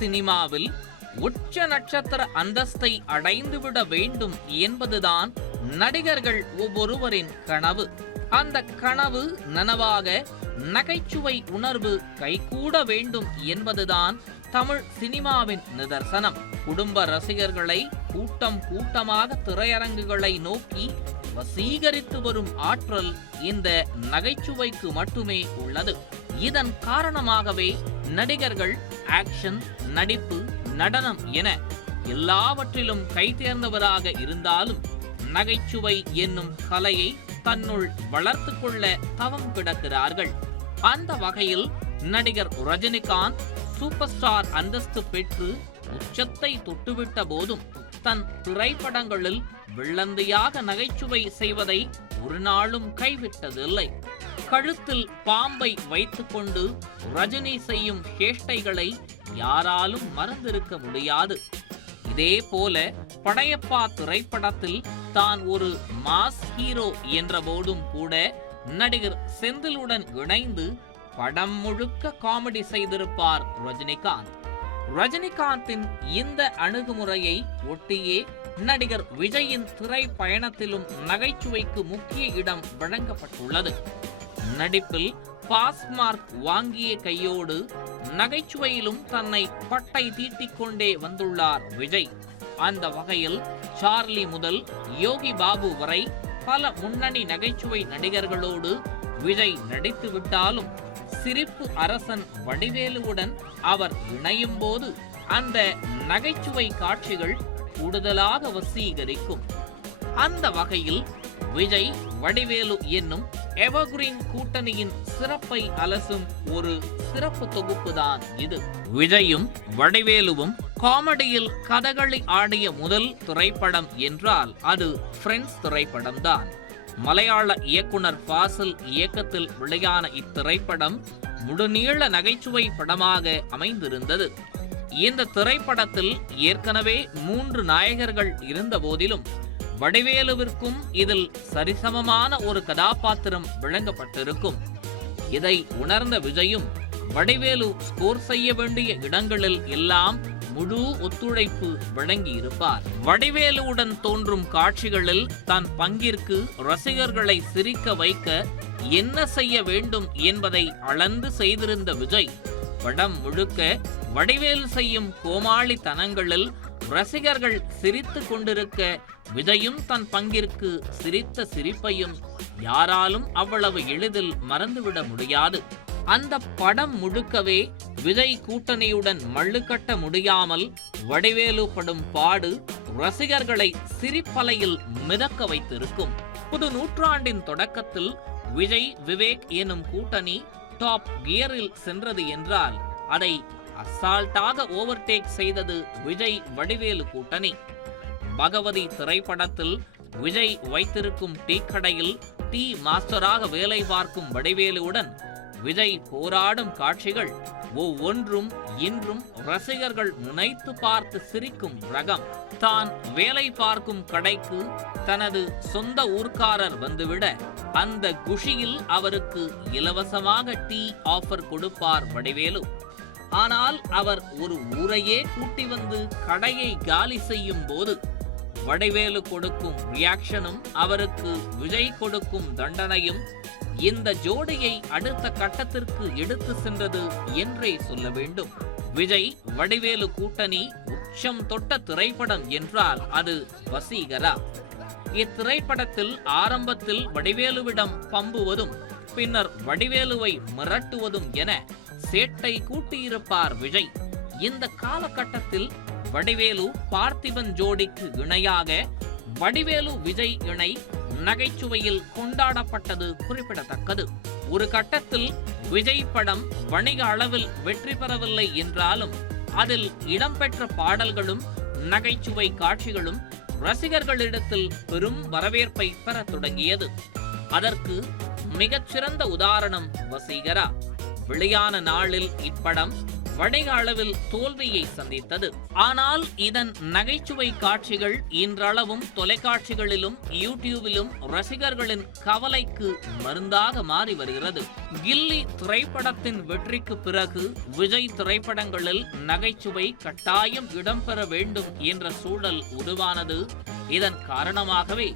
சினிமாவில் உச்ச நட்சத்திர அந்தஸ்தை அடைந்துவிட வேண்டும் என்பதுதான் நடிகர்கள் ஒவ்வொருவரின் கனவு. அந்த கனவு நனவாக நகைச்சுவை உணர்வு கைகூட வேண்டும் என்பதுதான் தமிழ் சினிமாவின் நிதர்சனம். குடும்ப ரசிகர்களை கூட்டம் கூட்டமாக திரையரங்குகளை நோக்கி வசீகரித்து வரும் ஆற்றல் இந்த நகைச்சுவைக்கு மட்டுமே உள்ளது. இதன் காரணமாகவே நடிகர்கள் ஆக்ஷன் நடிப்பு நடனம் என எல்லாவற்றிலும் கைதேர்ந்தவராக இருந்தாலும் நகைச்சுவை என்னும் கலையை தன்னுள் வளர்த்து கொள்ள தவம் கிடக்கிறார்கள். அந்த வகையில் நடிகர் ரஜினிகாந்த் சூப்பர் ஸ்டார் அந்தஸ்து பெற்று உச்சத்தை தொட்டுவிட்ட போதும் தன் திரைப்படங்களில் வில்லந்தியாக நகைச்சுவை செய்வதை ஒரு நாளும் கைவிட்டதில்லை. கழுத்தில் பாம்பை வைத்துக்கொண்டு ரஜினி செய்யும் சேஷ்டைகளை யாராலும் மறந்திருக்க முடியாது. இதே போல படையப்பா திரைப்படத்தில் தான் ஒரு மாஸ் ஹீரோ என்ற போதும் கூட நடிகர் செந்திலுடன் இணைந்து படம் முழுக்க காமெடி செய்திருப்பார் ரஜினிகாந்த். ரஜினிகாந்தின் இந்த அணுகுமுறையை ஒட்டியே நடிகர் விஜயின் திரை பயணத்திலும் நகைச்சுவைக்கு முக்கிய இடம் வழங்கப்பட்டுள்ளது. நடிப்பில் பாஸ் மார்க் வாங்கிய கையோடு நகைச்சுவையிலும் தன்னை பட்டை தீட்டிக்கொண்டே வந்துள்ளார் விஜய். அந்த வகையில் சார்லி முதல் யோகி பாபு வரை பல முன்னணி நகைச்சுவை நடிகர்களோடு விஜய் நடித்து விட்டாலும் சிரிப்பு அரசன் வடிவேலுவுடன் அவர் இணையும் போது அந்த நகைச்சுவை காட்சிகள் கூடுதலாக வசீகரிக்கும். அந்த வகையில் விஜய் வடிவேலு என்னும் எவர்கிரீன் கூட்டணியின் சிறப்பை அலசும் ஒரு சிறப்பு தொகுப்பு தான் இது. விஜயும் வடிவேலுவும் காமெடியில் கதகளி ஆடிய முதல் திரைப்படம் என்றால் அது பிரெண்ட்ஸ் திரைப்படம் தான் மலையாள இயக்குனர் ஃபாசில் இயக்கத்தில் வெளியான இத்திரைப்படம் முழுநீள நகைச்சுவை படமாக அமைந்திருந்தது. இந்த திரைப்படத்தில் ஏற்கனவே மூன்று நாயகர்கள் இருந்த போதிலும் வடிவேலுவிற்கும் இதில் சரிசமமான ஒரு கதாபாத்திரம் விளங்கப்பட்டிருக்கும். இதை உணர்ந்த விஜயும் வடிவேலு ஸ்கோர் செய்ய வேண்டிய இடங்களில் எல்லாம் முழு ஒத்துழைப்பு வழங்கியிருப்பார். வடிவேலுவுடன் தோன்றும் காட்சிகளில் தன் பங்கிற்கு ரசிகர்களை சிரிக்க வைக்க என்ன செய்ய வேண்டும் என்பதை அளந்து செய்திருந்த விஜய் படம் முழுக்க வடிவேலு செய்யும் கோமாளித்தனங்களில் ரசிகர்கள் சிரித்து கொண்டிருக்க விஜயும் தன் பங்கிற்கு சிரித்த சிரிப்பையும் யாராலும் அவ்வளவு எளிதில் மறந்துவிட முடியாது. அந்த படம் முழுக்கவே விஜய் கூட்டணியுடன் மல்லுக்கட்ட முடியாமல் வடிவேலு படும் பாடு ரசிகர்களை சிரிப்பலையில் மிதக்க வைத்திருக்கும். புது நூற்றாண்டின் தொடக்கத்தில் விஜய் விவேக் எனும் கூட்டணி டாப் கியரில் சென்றது என்றால் அதை அசால்ட்டாக ஓவர்டேக் செய்தது விஜய் வடிவேலு கூட்டணி. பகவதி திரைப்படத்தில் விஜய் வைத்திருக்கும் டீ கடையில் டீ மாஸ்டராக வேலை பார்க்கும் வடிவேலுவுடன் விஜய் போராடும் காட்சிகள் ஒவ்வொன்றும் இன்றும் ரசிகர்கள் நினைத்து பார்த்து சிரிக்கும் ரகம். தான் வேலை பார்க்கும் கடைக்கு தனது சொந்த ஊர்க்காரர் வந்துவிட அந்த குஷியில் அவருக்கு இலவசமாக டீ ஆஃபர் கொடுப்பார் வடிவேலு. ஆனால் அவர் ஒரு ஊரையே கூட்டி வந்து கடையை காலி செய்யும் போது வடிவேலு கொடுக்கும் ரியாக்ஷனும் அவருக்கு விஜய் கொடுக்கும் தண்டனையும் இந்த ஜோடியை அடுத்த கட்டத்திற்கு எடுத்து சென்றது என்றே சொல்ல வேண்டும். விஜய் வடிவேலு கூட்டணி உச்சம் தொட்ட திரைப்படம் என்றால் அது வசீகரா. இத்திரைப்படத்தில் ஆரம்பத்தில் வடிவேலுவிடம் பம்புவதும் பின்னர் வடிவேலுவை மிரட்டுவதும் என சேட்டை கூட்டியிருப்பார் விஜய். இந்த காலகட்டத்தில் வடிவேலு பார்த்திபன் ஜோடிக்கு இணையாக வடிவேலு விஜய் இணை நகைச்சுவையில் கொண்டாடப்பட்டது குறிப்பிடத்தக்கது. ஒரு கட்டத்தில் விஜய் படம் வணிக அளவில் வெற்றி பெறவில்லை என்றாலும் அதில் இடம்பெற்ற பாடல்களும் நகைச்சுவை காட்சிகளும் ரசிகர்களிடத்தில் பெரும் வரவேற்பை பெறத் தொடங்கியது. அதற்கு மிகச்சிறந்த உதாரணம் வசீகரா. வெளியான நாளில் இப்படம் வணிக அளவில் தோல்வியை சந்தித்தது. ஆனால் இதன் நகைச்சுவை காட்சிகள் இன்றளவும் தொலைக்காட்சிகளிலும் யூடியூபிலும் ரசிகர்களின் கவலைக்கு மருந்தாக மாறி வருகிறது. கில்லி திரைப்படத்தின் வெற்றிக்கு பிறகு விஜய் திரைப்படங்களில் நகைச்சுவை கட்டாயம் இடம்பெற வேண்டும் என்ற சூழல் உருவானது. இதன் காரணமாகவே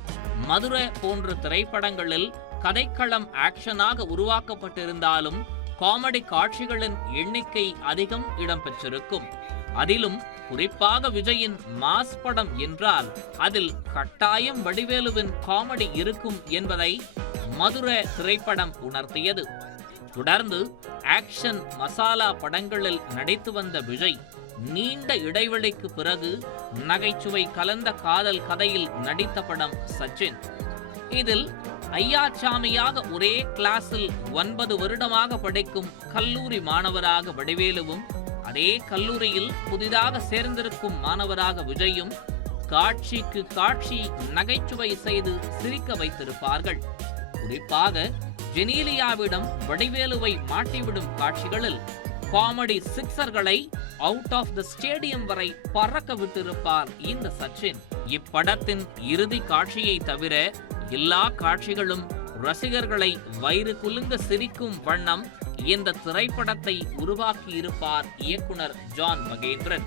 மதுரை போன்ற திரைப்படங்களில் கதைக்களம் ஆக்ஷனாக உருவாக்கப்பட்டிருந்தாலும் காமெடி காட்சிகளின் எண்ணிக்கை அதிகம் இடம்பெற்றிருக்கும். அதிலும் குறிப்பாக விஜயின் மாஸ் படம் என்றால் அதில் கட்டாயம் வடிவேலுவின் காமெடி இருக்கும் என்பதை மதுரை திரைப்படம் உணர்த்தியது. தொடர்ந்து ஆக்ஷன் மசாலா படங்களில் நடித்து வந்த விஜய் நீண்ட இடைவெளிக்கு பிறகு நகைச்சுவை கலந்த காதல் கதையில் நடித்த படம் சச்சின். இதில் ஐயாச்சாமியாக ஒரே கிளாஸில் ஒன்பது வருடமாக படிக்கும் கல்லூரி மாணவராக வடிவேலுவும் அதே கல்லூரியில் புதிதாக சேர்ந்திருக்கும் மாணவராக விஜயும் காட்சிக்கு காட்சி நகைச்சுவை செய்து சிரிக்க வைத்திருப்பார்கள். குறிப்பாக ஜெனீலியாவிடம் வடிவேலுவை மாட்டிவிடும் காட்சிகளில் காமெடி சிக்ஸர்களை அவுட் ஆஃப் த ஸ்டேடியம் வரை பறக்க விட்டிருப்பார் இந்த சச்சின். இப்படத்தின் இறுதி காட்சியை தவிர எல்லா காட்சிகளும் ரசிகர்களை வயிறு குலுங்க சிரிக்கும் வண்ணம் இந்த திரைப்படத்தை உருவாக்கியிருப்பார் இயக்குனர் ஜான் மகேந்திரன்.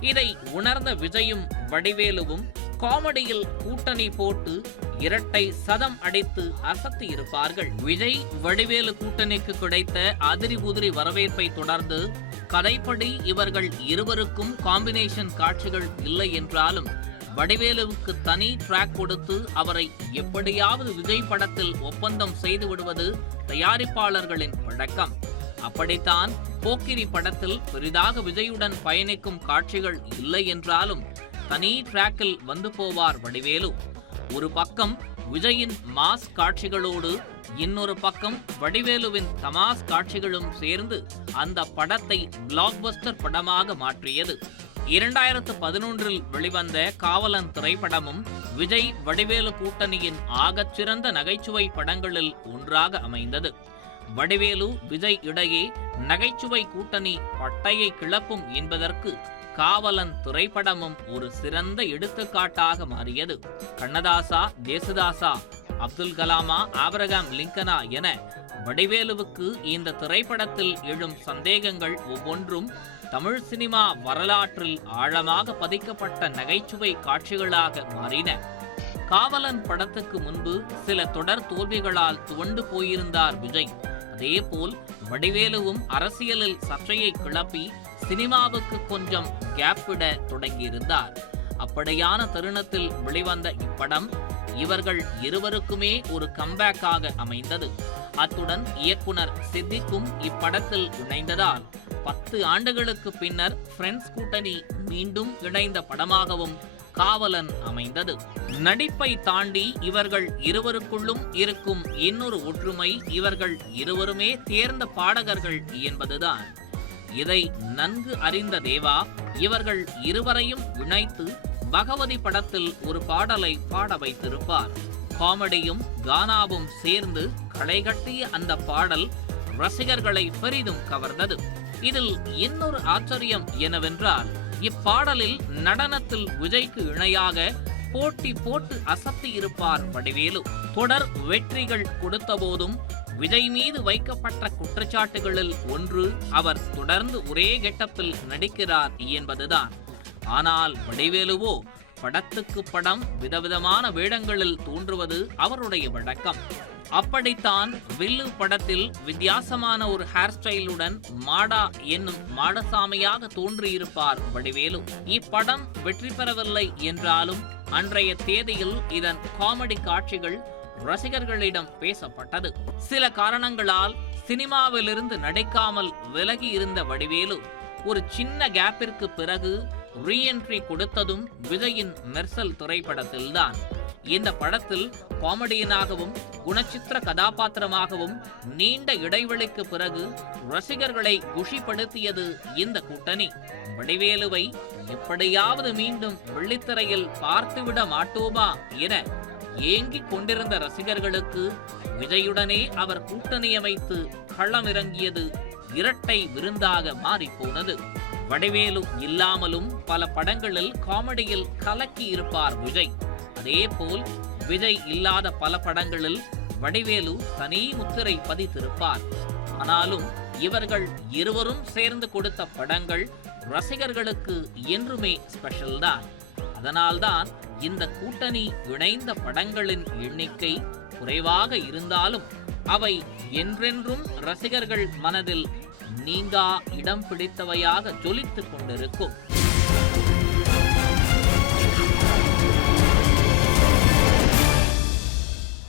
இதை உணர்ந்த விஜயும் வடிவேலுவும் காமெடியில் கூட்டணி போட்டு இரட்டை சதம் அடித்து அசத்தி இருப்பார்கள். விஜய் வடிவேலு கூட்டணிக்கு கிடைத்த அதிரி உதிரி வரவேற்பை தொடர்ந்து கதைப்படி இவர்கள் இருவருக்கும் காம்பினேஷன் காட்சிகள் இல்லை என்றாலும் வடிவேலுவுக்கு தனி ட்ராக் கொடுத்து அவரை எப்படியாவது விஜய் படத்தில் ஒப்பந்தம் செய்து விடுவது தயாரிப்பாளர்களின் பழக்கம். அப்படித்தான் போக்கிரி படத்தில் பெரிதாக விஜயுடன் பயணிக்கும் காட்சிகள் இல்லை என்றாலும் தனி டிராக்கில் வந்து போவார் வடிவேலு. ஒரு பக்கம் விஜயின் மாஸ் காட்சிகளோடு இன்னொரு பக்கம் வடிவேலுவின் தமாஸ் காட்சிகளும் சேர்ந்து அந்த படத்தை பிளாக்பஸ்டர் படமாக மாற்றியது. இரண்டாயிரத்து பதினொன்றில் வெளிவந்த காவலன் திரைப்படமும் விஜய் வடிவேலு கூட்டணியின் ஆகச்சிறந்த நகைச்சுவை படங்களில் ஒன்றாக அமைந்தது. வடிவேலு விஜய் இடையே நகைச்சுவை கூட்டணி பட்டையை கிளப்பும் என்பதற்கு காவலன் திரைப்படமும் ஒரு சிறந்த எடுத்துக்காட்டாக மாறியது. கண்ணதாசா தேசுதாசா அப்துல் கலாமா ஆபரகாம் லிங்கனா என வடிவேலுவுக்கு இந்த திரைப்படத்தில் எழும் சந்தேகங்கள் ஒவ்வொன்றும் தமிழ் சினிமா வரலாற்றில் ஆழமாக பதிக்கப்பட்ட நகைச்சுவை காட்சிகளாக மாறின. காவலன் படத்துக்கு முன்பு சில தொடர் தோல்விகளால் துவண்டு போயிருந்தார் விஜய். அதேபோல் வடிவேலுவும் அரசியலில் சர்ச்சையை கிளப்பி சினிமாவுக்கு கொஞ்சம் கேப் விட தொடங்கியிருந்தார். அப்படியான தருணத்தில் வெளிவந்த இப்படம் இவர்கள் இருவருக்குமே ஒரு கம்பேக்காக அமைந்தது. அத்துடன் இயக்குனர் சித்திக்கும் இப்படத்தில் இணைந்ததால் பத்து ஆண்டுகளுக்கு பின்னர் பிரெண்ட்ஸ் கூட்டணி மீண்டும் இணைந்த படமாகவும் காவலன் அமைந்தது. நடிப்பை தாண்டி இவர்கள் இருவருக்குள்ளும் இருக்கும் இன்னொரு ஒற்றுமை இவர்கள் இருவருமே தேர்ந்த பாடகர்கள் என்பதுதான். இதை நன்கு அறிந்த தேவா இவர்கள் இருவரையும் இணைத்து பகவதி படத்தில் ஒரு பாடலை பாட வைத்திருப்பார். காமெடியும் கானாவும் சேர்ந்து களைகட்டிய அந்த பாடல் ரசிகர்களை பெரிதும் கவர்ந்தது. இதில் இன்னொரு ஆச்சரியம் என்னவென்றால் இப்பாடலில் நடனத்தில் விஜய்க்கு இணையாக போட்டி போட்டு அசத்தி இருப்பார் வடிவேலு. தொடர் வெற்றிகள் கொடுத்த போதும் விஜய் மீது வைக்கப்பட்ட குற்றச்சாட்டுகளில் ஒன்று அவர் தொடர்ந்து ஒரே கெட்டத்தில் நடிக்கிறார் என்பதுதான். ஆனால் வடிவேலுவோ படத்துக்கு படம் விதவிதமான வேடங்களில் தோன்றுவது அவருடைய வழக்கம். அப்படித்தான் வில்லு படத்தில் வித்தியாசமான ஒரு ஹேர் ஸ்டைலுடன் மாடா என்னும் மாடசாமியாக தோன்றியிருப்பார் வடிவேலு. இப்படம் வெற்றி பெறவில்லை என்றாலும் அன்றைய தேதியில் இதன் காமெடி காட்சிகள் ரசிகர்களிடம் பேசப்பட்டது. சில காரணங்களால் சினிமாவிலிருந்து நடிக்காமல் விலகி இருந்த வடிவேலு ஒரு சின்ன கேப்பிற்கு பிறகு ரீஎன்ட்ரி கொடுத்ததும் விஜயின் மெர்சல் திரைப்படத்தில்தான். இந்த படத்தில் காமெடியனாகவும் குணச்சித்திர கதாபாத்திரமாகவும் நீண்ட இடைவெளிக்கு பிறகு ரசிகர்களை குஷிப்படுத்தியது இந்த கூட்டணி. வடிவேலுவை எப்படியாவது மீண்டும் வெள்ளித்திரையில் பார்த்துவிட மாட்டோமா என ஏங்கிக் கொண்டிருந்த ரசிகர்களுக்கு விஜயுடனே அவர் கூட்டணி அமைத்து களமிறங்கியது இரட்டை விருந்தாக மாறிப்போனது. வடிவேலு இல்லாமலும் பல படங்களில் காமெடியில் கலக்கி இருப்பார் விஜய். அதேபோல் விஜய் இல்லாத பல படங்களில் வடிவேலு தனி முத்திரை பதித்திருப்பார். ஆனாலும் இவர்கள் இருவரும் சேர்ந்து கொடுத்த படங்கள் ரசிகர்களுக்கு என்றுமே ஸ்பெஷல் தான். அதனால்தான் இந்த கூட்டணி இணைந்த படங்களின் எண்ணிக்கை குறைவாக இருந்தாலும் அவை என்றென்றும் ரசிகர்கள் மனதில் நீங்கா இடம் பிடித்தவையாக ஜொலித்துக் கொண்டிருக்கும்.